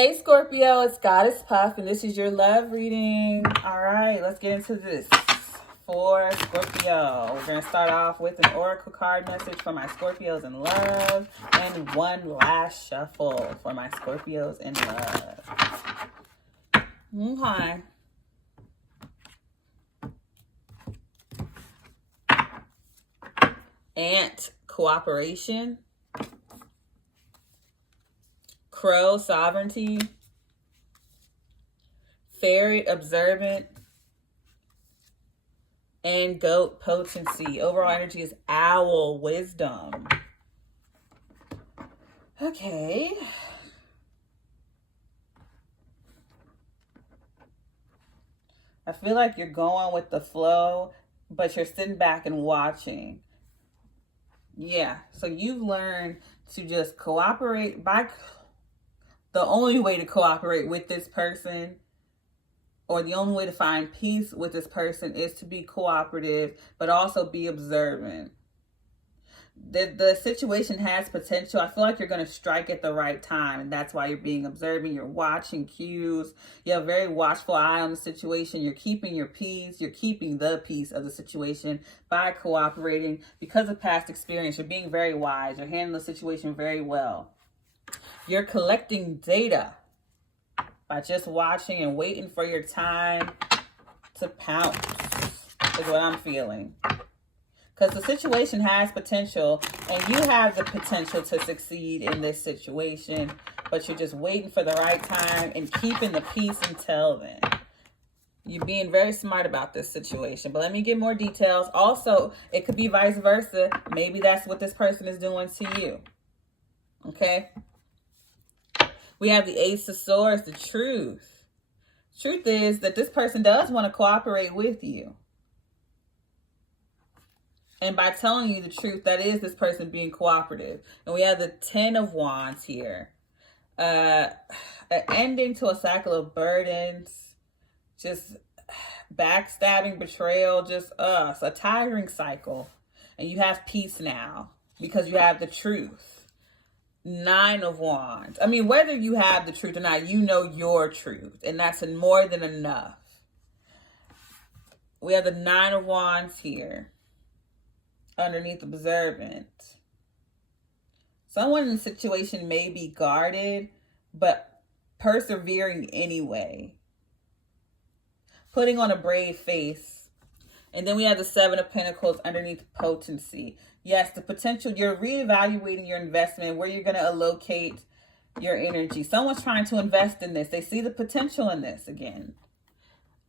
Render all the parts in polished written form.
Hey Scorpio, it's Goddess Puff, and this is your love reading. All right, let's get into this for Scorpio. We're going to start off with an oracle card message for my Scorpios in love, and one last shuffle for my Scorpios in love. Okay. Ant, cooperation. Crow, sovereignty. Ferret, observant. And goat, potency. Overall energy is owl, wisdom. Okay. I feel like you're going with the flow, but you're sitting back and watching. Yeah, so you've learned to just cooperate by... The only way to cooperate with this person, or the only way to find peace with this person, is to be cooperative, but also be observant. The situation has potential. I feel like you're going to strike at the right time, and that's why you're being observant. You're watching cues. You have a very watchful eye on the situation. You're keeping your peace. You're keeping the peace of the situation by cooperating. Because of past experience, you're being very wise. You're handling the situation very well. You're collecting data by just watching and waiting for your time to pounce, is what I'm feeling. Because the situation has potential, and you have the potential to succeed in this situation, but you're just waiting for the right time and keeping the peace until then. You're being very smart about this situation, but let me get more details. Also, it could be vice versa. Maybe that's what this person is doing to you. Okay? We have the Ace of Swords, the truth. Truth is that this person does want to cooperate with you. And by telling you the truth, that is this person being cooperative. And we have the Ten of Wands here. An ending to a cycle of burdens. Just backstabbing, betrayal, just a tiring cycle. And you have peace now because you have the truth. Nine of Wands. I mean, whether you have the truth or not, you know your truth. And that's more than enough. We have the Nine of Wands here. Underneath observant. Someone in the situation may be guarded, but persevering anyway. Putting on a brave face. And then we have the Seven of Pentacles underneath potency. Yes, the potential, you're reevaluating your investment, where you're going to allocate your energy. Someone's trying to invest in this. They see the potential in this again.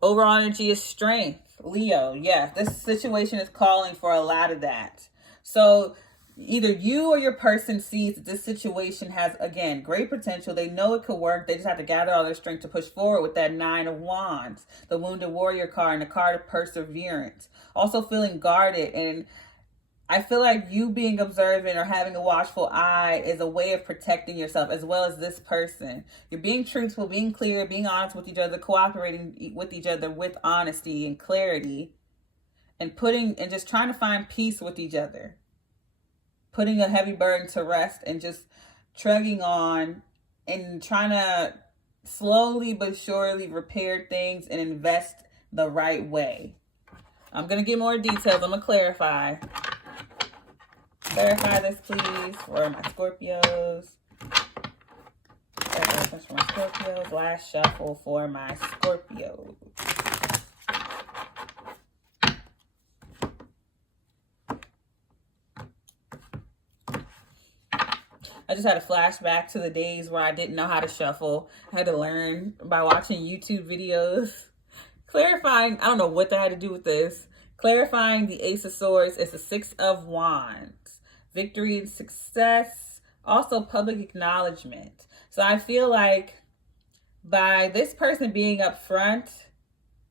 Overall energy is strength. Leo, yes, this situation is calling for a lot of that. So either you or your person sees that this situation has, again, great potential. They know it could work. They just have to gather all their strength to push forward with that Nine of Wands, the Wounded Warrior card, and the card of perseverance. Also feeling guarded, and I feel like you being observant or having a watchful eye is a way of protecting yourself, as well as this person. You're being truthful, being clear, being honest with each other, cooperating with each other with honesty and clarity, and just trying to find peace with each other. Putting a heavy burden to rest and just trudging on and trying to slowly but surely repair things and invest the right way. I'm going to get more details. I'm going to clarify. Clarify this, please, for my Scorpios. Clarifications for my Scorpios. Last shuffle for my Scorpios. I just had a flashback to the days where I didn't know how to shuffle. I had to learn by watching YouTube videos. Clarifying, I don't know what that had to do with this. Clarifying the Ace of Swords is the Six of Wands. Victory and success. Also public acknowledgement. So I feel like by this person being upfront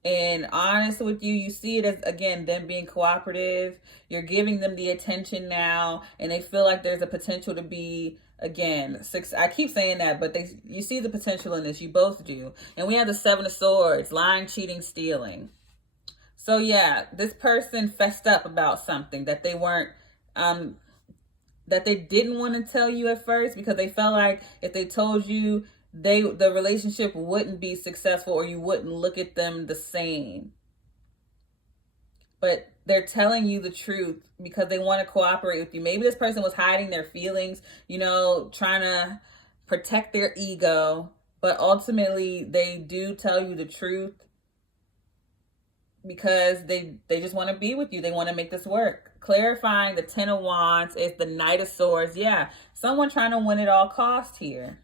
and honest with you, you see it as, again, them being cooperative. You're giving them the attention now, and they feel like there's a potential to be, again, I keep saying that, but you see the potential in this. You both do. And we have the Seven of Swords, lying, cheating, stealing. So yeah, this person fessed up about something that they weren't, that they didn't want to tell you at first, because they felt like if they told you, the relationship wouldn't be successful, or you wouldn't look at them the same. But they're telling you the truth because they want to cooperate with you. Maybe this person was hiding their feelings, you know, trying to protect their ego, but ultimately they do tell you the truth because they just want to be with you. They want to make this work. Clarifying the Ten of Wands is the Knight of Swords. Yeah, someone trying to win at all cost here.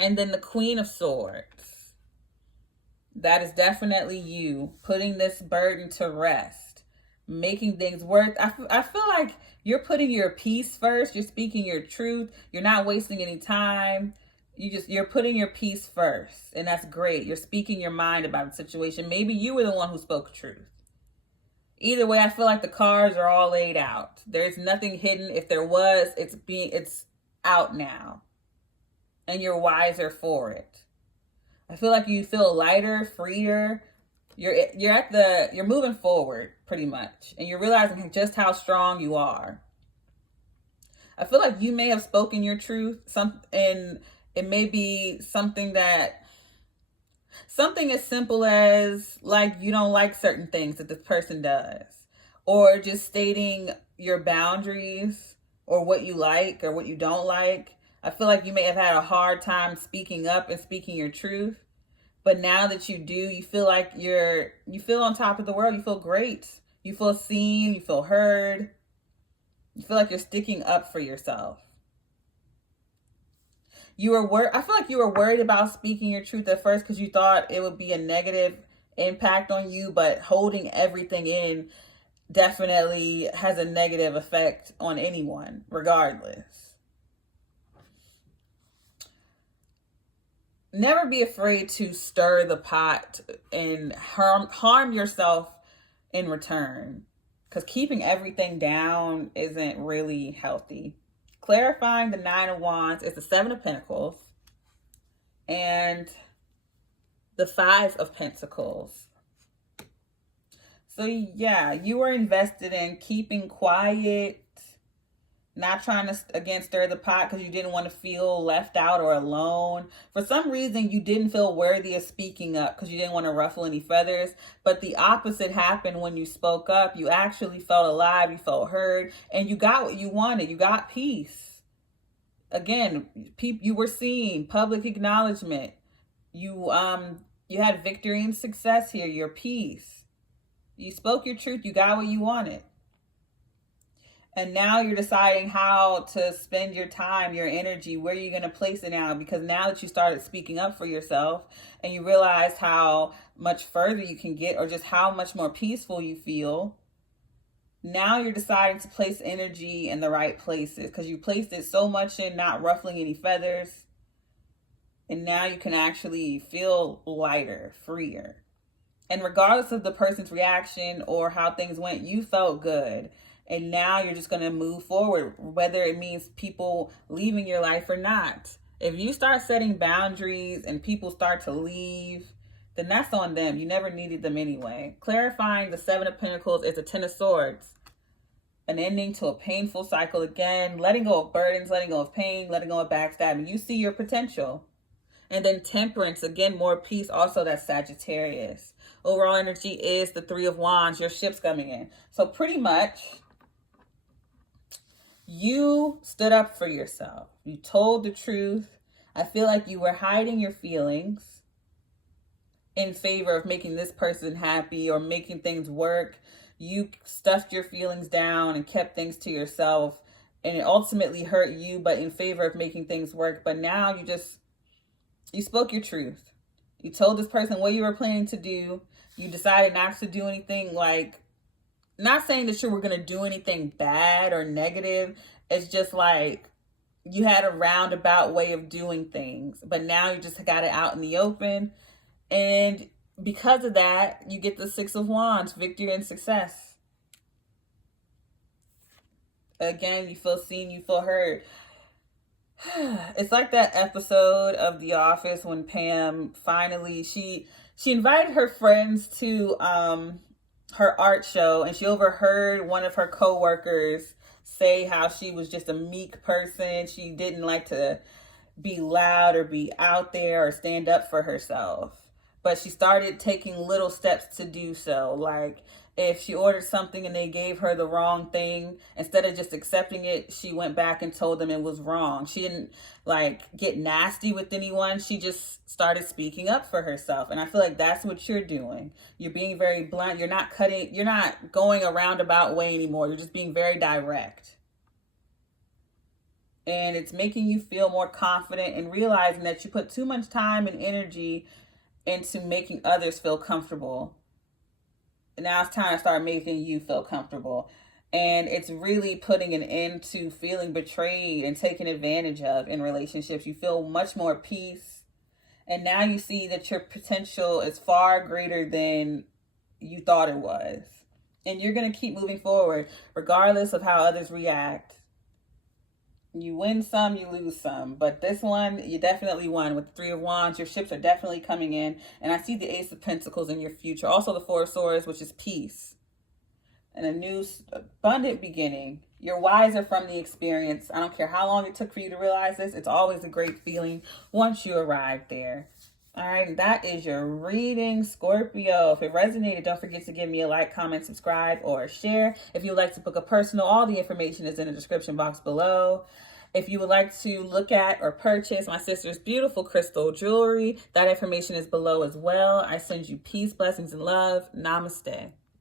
And then the Queen of Swords. That is definitely you putting this burden to rest, making things work. I feel like you're putting your peace first. You're speaking your truth. You're not wasting any time. You're putting your peace first, and that's great. You're speaking your mind about the situation. Maybe you were the one who spoke truth. Either way, I feel like the cards are all laid out. There's nothing hidden. If there was, it's out now, and you're wiser for it. I feel like you feel lighter, freer. You're moving forward pretty much, and you're realizing just how strong you are. I feel like you may have spoken your truth, and it may be something as simple as like you don't like certain things that this person does, or just stating your boundaries or what you like or what you don't like. I feel like you may have had a hard time speaking up and speaking your truth, but now that you do, you feel like you feel on top of the world. You feel great. You feel seen. You feel heard. You feel like you're sticking up for yourself. I feel like you were worried about speaking your truth at first because you thought it would be a negative impact on you, but holding everything in definitely has a negative effect on anyone, regardless. Never be afraid to stir the pot and harm yourself in return, because keeping everything down isn't really healthy. Clarifying the Nine of Wands is the Seven of Pentacles and the Five of Pentacles. So yeah, you were invested in keeping quiet, not trying to, again, stir the pot because you didn't want to feel left out or alone. For some reason, you didn't feel worthy of speaking up because you didn't want to ruffle any feathers. But the opposite happened when you spoke up. You actually felt alive. You felt heard. And you got what you wanted. You got peace. Again, you were seen. Public acknowledgement. You had victory and success here. Your peace. You spoke your truth. You got what you wanted. And now you're deciding how to spend your time, your energy, where you're going to place it now. Because now that you started speaking up for yourself and you realize how much further you can get, or just how much more peaceful you feel, now you're deciding to place energy in the right places because you placed it so much in not ruffling any feathers. And now you can actually feel lighter, freer. And regardless of the person's reaction or how things went, you felt good. And now you're just going to move forward, whether it means people leaving your life or not. If you start setting boundaries and people start to leave, then that's on them. You never needed them anyway. Clarifying the Seven of Pentacles is a Ten of Swords. An ending to a painful cycle again. Letting go of burdens, letting go of pain, letting go of backstabbing. You see your potential. And then Temperance, again, more peace. Also, that's Sagittarius. Overall energy is the Three of Wands. Your ship's coming in. So pretty much, you stood up for yourself. You told the truth. I feel like you were hiding your feelings in favor of making this person happy or making things work. You stuffed your feelings down and kept things to yourself, and it ultimately hurt you, but in favor of making things work. But now you spoke your truth. You told this person what you were planning to do. You decided not to do anything, like, not saying that you were going to do anything bad or negative. It's just like you had a roundabout way of doing things, but now you just got it out in the open. And because of that, you get the Six of Wands, victory and success. Again, you feel seen, you feel heard. It's like that episode of The Office when Pam finally, she invited her friends to her art show, and she overheard one of her coworkers say how she was just a meek person. She didn't like to be loud or be out there or stand up for herself. But she started taking little steps to do so. Like if she ordered something and they gave her the wrong thing, instead of just accepting it, she went back and told them it was wrong. She didn't like get nasty with anyone. She just started speaking up for herself. And I feel like that's what you're doing. You're being very blunt. You're not going a roundabout way anymore. You're just being very direct. And it's making you feel more confident and realizing that you put too much time and energy into making others feel comfortable. And now it's time to start making you feel comfortable. And it's really putting an end to feeling betrayed and taken advantage of in relationships. You feel much more peace. And now you see that your potential is far greater than you thought it was. And you're going to keep moving forward regardless of how others react. You win some, you lose some. But this one, you definitely won with the Three of Wands. Your ships are definitely coming in. And I see the Ace of Pentacles in your future. Also the Four of Swords, which is peace. And a new abundant beginning. You're wiser from the experience. I don't care how long it took for you to realize this. It's always a great feeling once you arrive there. All right, that is your reading, Scorpio. If it resonated, don't forget to give me a like, comment, subscribe, or share. If you would like to book a personal, all the information is in the description box below. If you would like to look at or purchase my sister's beautiful crystal jewelry, that information is below as well. I send you peace, blessings, and love. Namaste.